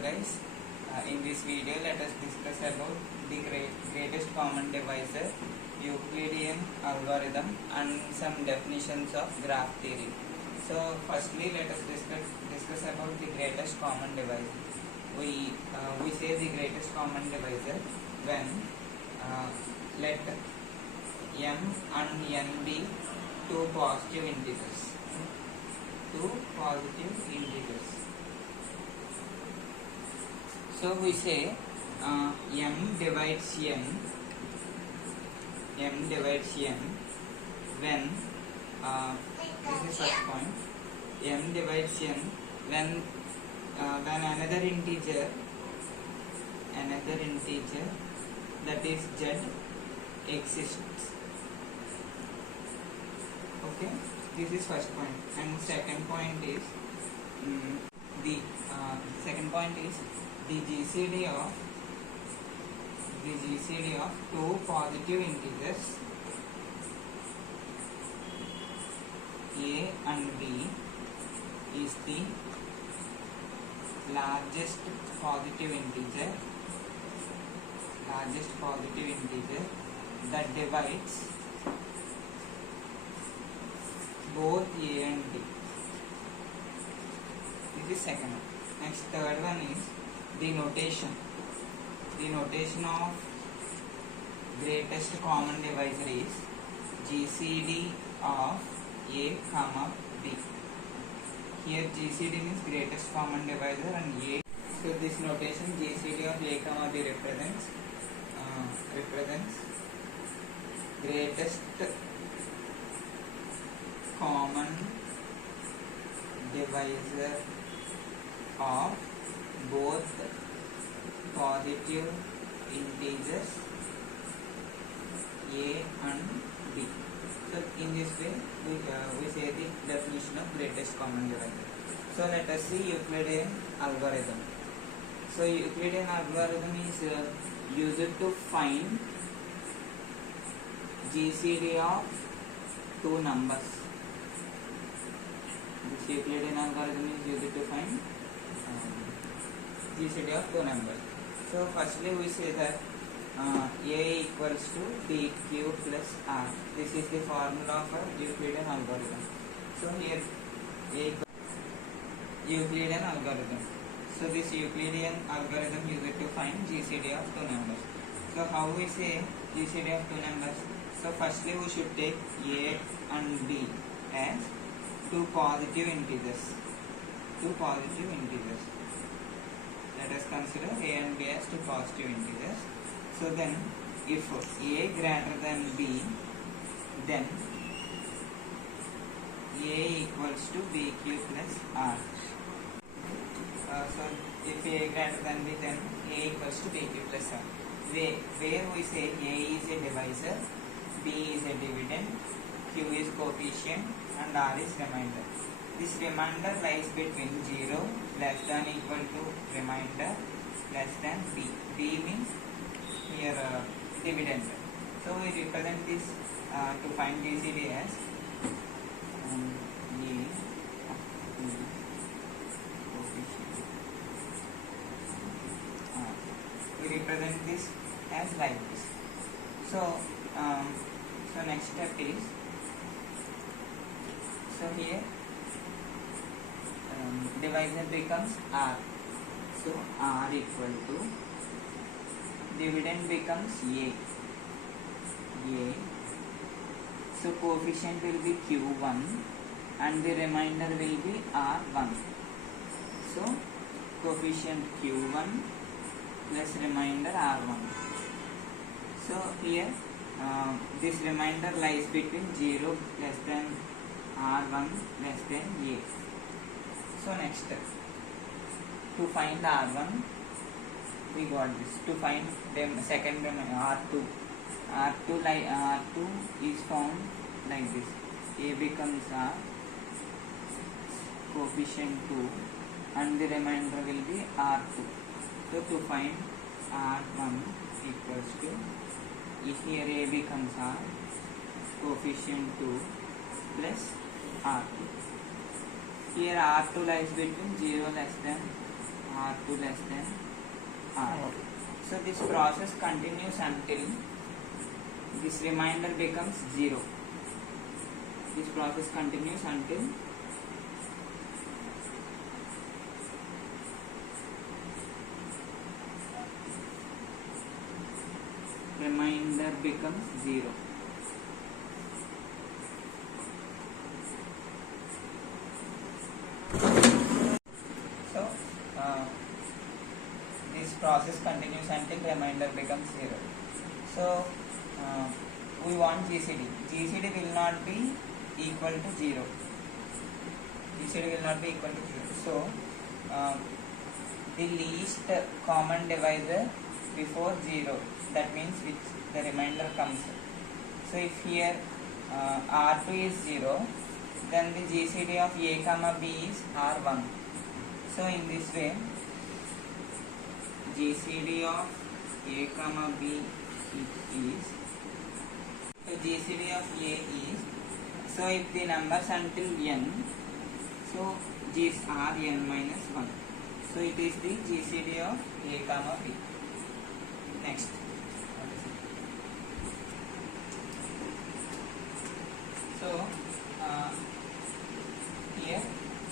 guys, in this video let us discuss about the greatest common divisor, Euclidean algorithm and some definitions of graph theory. So firstly let us discuss about the greatest common divisor. We say the greatest common divisor when let m and n be two positive integers. So we say m divides n when this is first point. M divides n when another integer that is z exists. Okay, this is first point. And second point is the GCD of two positive integers a and b is the largest positive integer that divides both a and b. This is second one. Next, third one is the notation. The notation of greatest common divisor is GCD of a comma b. Here GCD means greatest common divisor and a. So this notation GCD of a comma b represents greatest common divisor of both positive integers a and b. So in this way we say the definition of greatest common divisor. So let us see Euclidean algorithm. So Euclidean algorithm is used to find GCD of two numbers. This Euclidean algorithm is used to find GCD of two numbers. So firstly we say that a equals to bq plus r. This is the formula for Euclidean algorithm. So here Euclidean algorithm. So this Euclidean algorithm used to find GCD of two numbers. So how we say GCD of two numbers? So firstly we should take a and b as two positive integers. Let us consider a and b as two positive integers. So then if a greater than b, then a equals to bq plus r. So if a greater than b, then a equals to bq plus r. Where we say a is a divisor, b is a dividend, q is coefficient and r is remainder. This remainder lies between 0 less than equal to remainder less than b. B means here dividend. So we represent this to find GCD as we represent this as like this. So next step is, so here divisor becomes r. So r equal to dividend becomes a. So coefficient will be q1 and the remainder will be r1. So coefficient q1 plus remainder r1. So here this remainder lies between 0 less than r1 less than a. So next step, to find r1 we got this. To find them second r2 is found like this. A becomes r, coefficient 2 and the remainder will be r2. So to find r1 equals to, if here a becomes r, coefficient 2 plus r2. Here R2 lies between 0 less than R2 R2 less than R. So this process continues until this remainder becomes 0. This process continues until remainder becomes 0. So this process continues until remainder becomes 0. So we want GCD. GCD will not be equal to 0. GCD will not be equal to 0. So the least common divisor before 0, that means which the remainder comes. So if here R2 is 0, then the GCD of A comma B is R1. So in this way, GCD of A comma B is, so GCD of A is, so if the numbers until n, so G is Rn minus 1. So it is the GCD of A comma B. Next. So here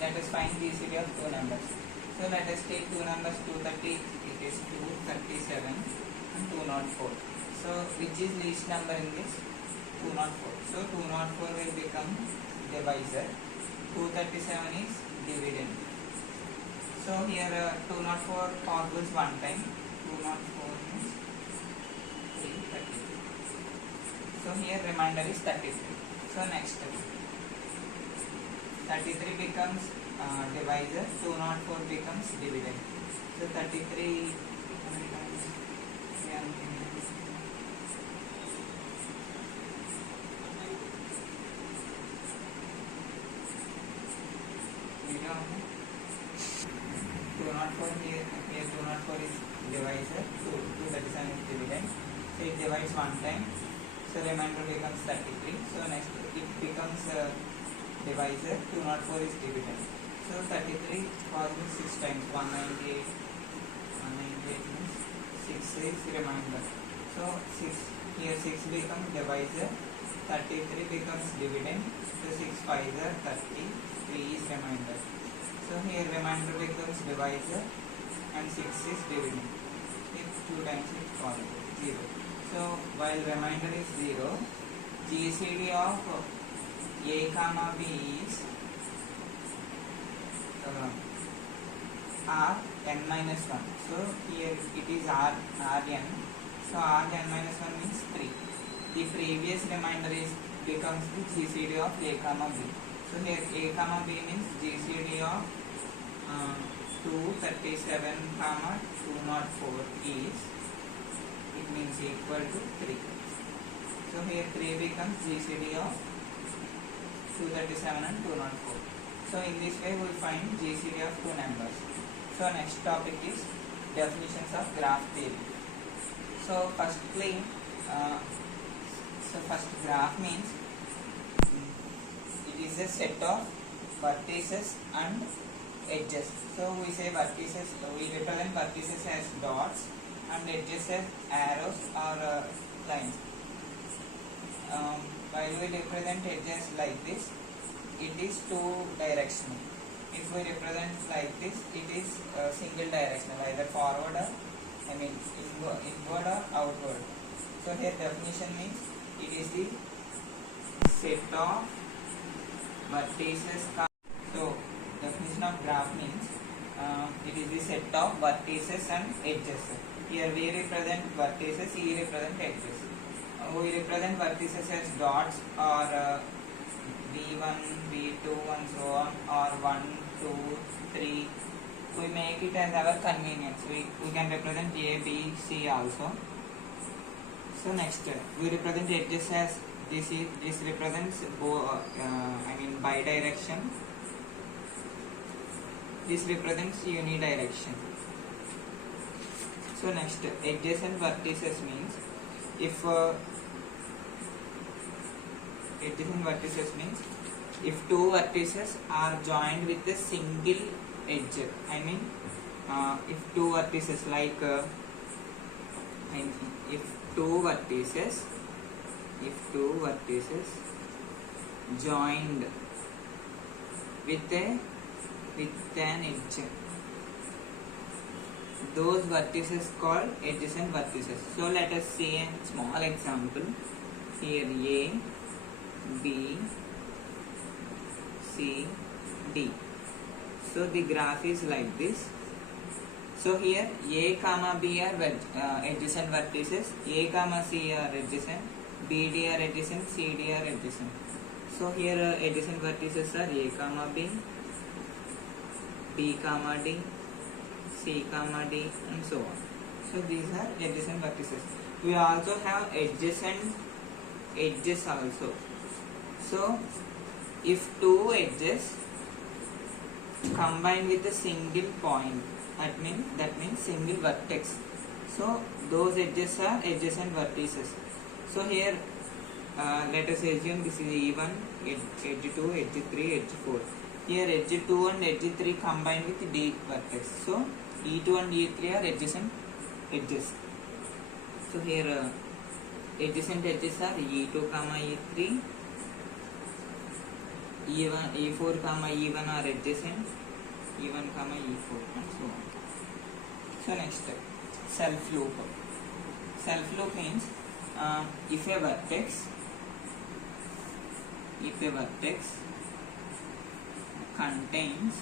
let us find GCD of two numbers. So let us take two numbers, 230, it is 237 and 204. So which is least number in this? 204. So 204 will become divisor. 237 is dividend. So here 204 possibles one time. 204 means 333. So here remainder is 33. So next 33 becomes divisor, 204 becomes dividend. So 33 how many times? Here 204 is divisor, 237 is dividend. So it divides one time. So remainder becomes 33. So next it becomes divisor, 204 is dividend. So 33 possible 6 times, 198. 198 means 6 is remainder. So 6, here 6 becomes divisor, 33 becomes dividend. So 6 5s are 30, 3 is remainder. So here remainder becomes divisor and 6 is dividend. If 2 times is positive, 0. So while remainder is 0, GCD of A comma B is Rn minus 1. So here it is Rn. So Rn minus 1 means 3. The previous remainder is becomes the GCD of A comma B. So here A comma B means GCD of 237 comma 204 is, it means equal to 3. So here 3 becomes GCD of 237 and 204. So in this way we will find GCD of two numbers. So next topic is definitions of graph theory. So firstly, first graph means it is a set of vertices and edges. So we say vertices, we represent vertices as dots and edges as arrows or lines. While we represent edges like this, it is two directional. If we represent like this, it is single directional, either forward or inward or outward. So here definition means it is the set of vertices. So definition of graph means it is the set of vertices and edges. Here we represent vertices, here represent edges. We represent vertices as dots or V1, V2 and so on, or 1, 2, 3. We make it as our convenience. We can represent A, B, C also. So next we represent edges as this represents bidirection. This represents unidirection. So next edges and vertices means if edges and vertices means if two vertices are joined with a single edge, if two vertices like if two vertices joined with an edge, those vertices called adjacent vertices. So let us see a small example here. A, B, C, D. So the graph is like this. So here A comma B are adjacent vertices, A comma C are adjacent, B D are adjacent, C D are adjacent. So here adjacent vertices are A comma B, B comma D, C comma D, and so on. So these are adjacent vertices. We also have adjacent edges also. So if two edges combine with a single point, that means single vertex, so those edges are adjacent vertices. So here let us assume this is E1, edge 2, edge 3, edge 4. Here edge 2 and edge 3 combine with D vertex. So E2 and E3 are adjacent edges. So here adjacent edges are E2 comma E3, E1, E4 comma E1 are adjacent, E1 comma E4, and so on. So next, self loop. Self loop means if a vertex contains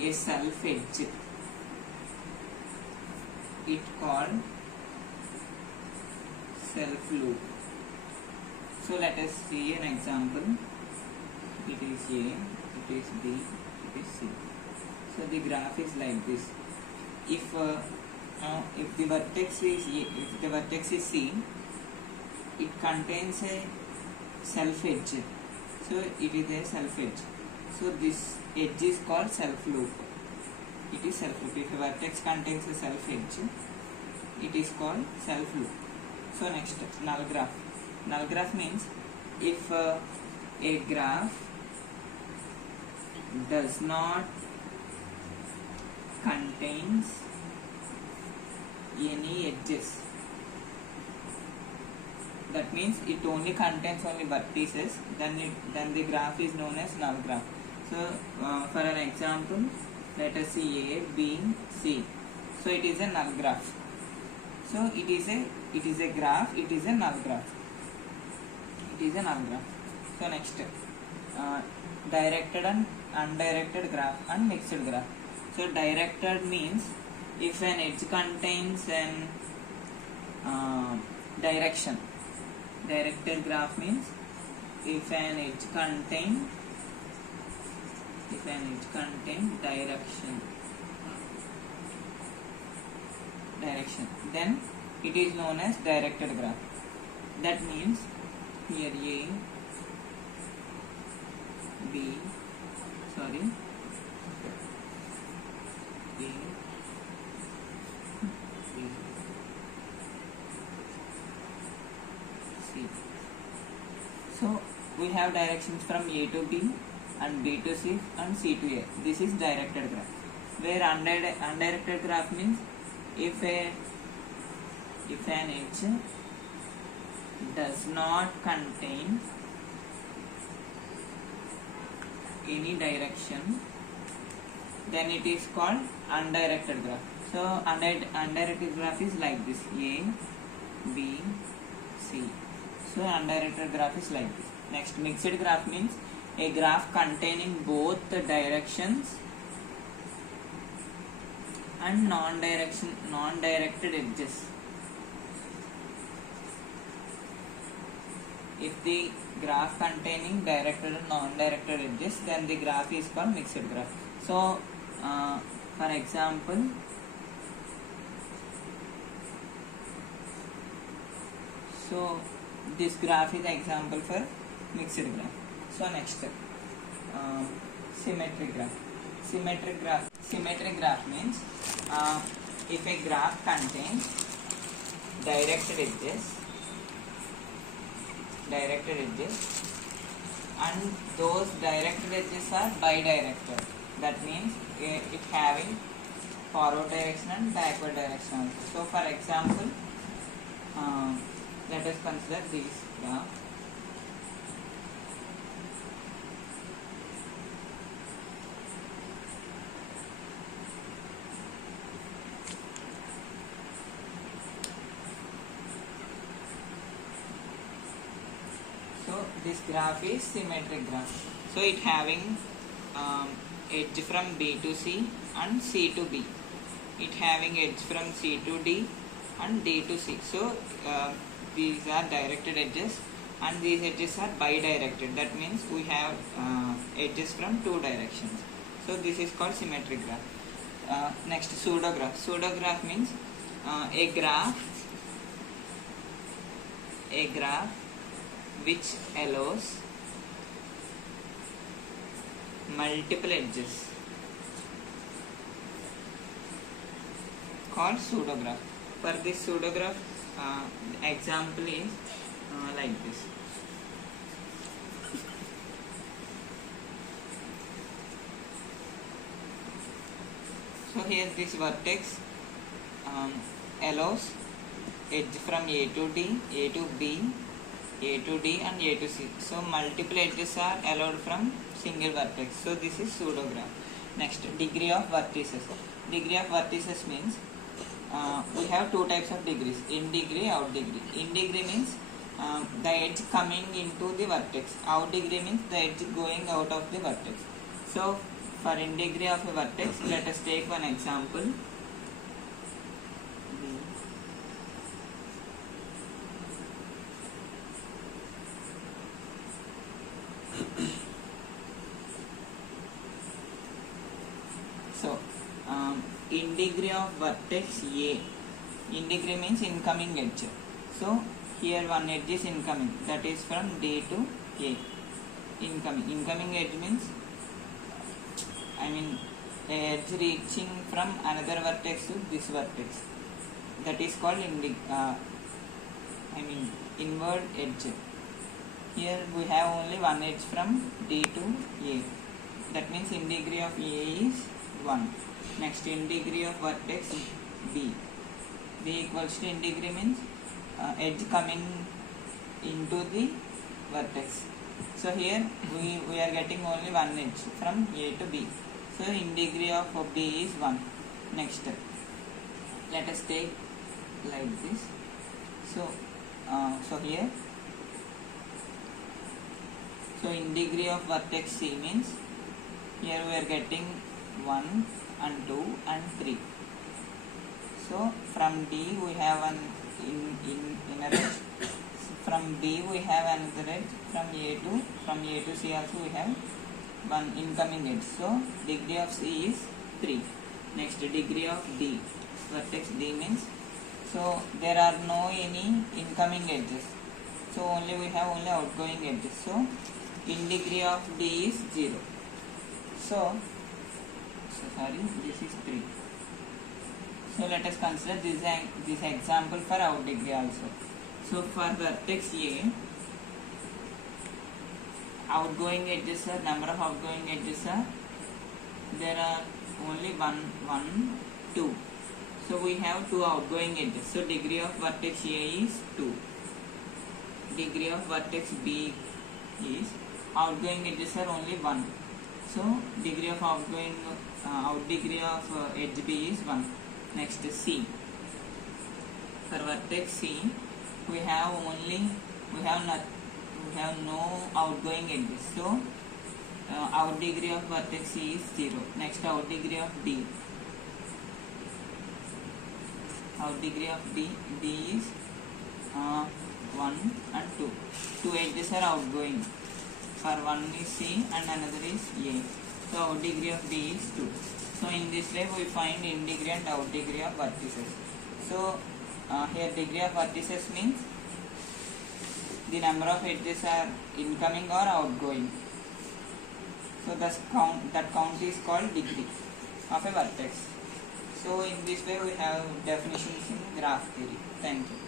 a self edge, it called self loop. So let us see an example. It is A, it is B, it is C. So the graph is like this. If the vertex is C, it contains a self edge. So it is a self edge. So this edge is called self loop. It is self loop. If a vertex contains a self edge, it is called self loop. So next, null graph. Null graph means if a graph does not contains any edges, that means it only contains only vertices, then the graph is known as null graph. So for an example, let us see A, B, C. So it is a null graph. So it is a graph, it is a null graph. It is a null graph. So next, directed and undirected graph and mixed graph. So directed means if an edge contains an direction. Directed graph means if an edge contains direction, then it is known as directed graph. That means here A, B, C. So we have directions from A to B and B to C and C to A. This is directed graph. Where undirected graph means if an edge does not contain any direction, then it is called undirected graph. So undirected graph is like this: A, B, C. So undirected graph is like this. Next, mixed graph means a graph containing both the directions and non-directed edges. If the graph containing directed and non-directed edges, then the graph is called mixed graph. So for example, so this graph is example for mixed graph. So next, symmetric graph. Symmetric graph means if a graph contains directed edges and those directed edges are bidirected, that means it having forward direction and backward direction also. So for example, let us consider this graph. So this graph is symmetric graph. So it having edge from B to C and C to B. It having edge from C to D and D to C. So these are directed edges and these edges are bidirected. That means we have edges from two directions. So this is called symmetric graph. Next, pseudograph. Pseudograph means a graph which allows multiple edges, called pseudograph. For this pseudograph, example is like this. So here this vertex allows edge from A to D, A to B, A to D and A to C. So multiple edges are allowed from single vertex. So this is pseudograph. Next, degree of vertices. Degree of vertices means we have two types of degrees: in degree, out degree. In degree means the edge coming into the vertex. Out degree means the edge going out of the vertex. So for in degree of a vertex, let us take one example. So in degree of vertex A, in degree means incoming edge. So here one edge is incoming, that is from D to A. Incoming edge means edge reaching from another vertex to this vertex. That is called inward edge. Here we have only one edge from D to A. That means in degree of A is 1. Next, in degree of vertex B. B equals to in degree means edge coming into the vertex. So here we are getting only one edge from A to B. So in degree of B is 1. Next, let us take like this. So here, so in degree of vertex C means here we are getting 1 and 2 and 3. So from D we have an inner edge. From B we have another edge. From A to C also we have one incoming edge. So degree of C is 3. Next, degree of D. Vertex D means, so there are no any incoming edges. So only we have only outgoing edges. So in degree of D is 0. So this is 3. So let us consider this example for out degree also. So for vertex A, outgoing edges are, number of outgoing edges are, there are only 1, 2. So we have 2 outgoing edges. So degree of vertex A is 2. Degree of vertex B is, outgoing edges are only 1. So degree of out degree of edge B is 1. Next, C. For vertex C, we have no outgoing edges. So out degree of vertex C is 0. Next, out degree of D. Out degree of D is 1 and 2. 2 edges are outgoing. For one is C and another is A. So out degree of D is 2. So in this way we find in degree and out degree of vertices. So here degree of vertices means the number of edges are incoming or outgoing. So that count is called degree of a vertex. So in this way we have definitions in graph theory. Thank you.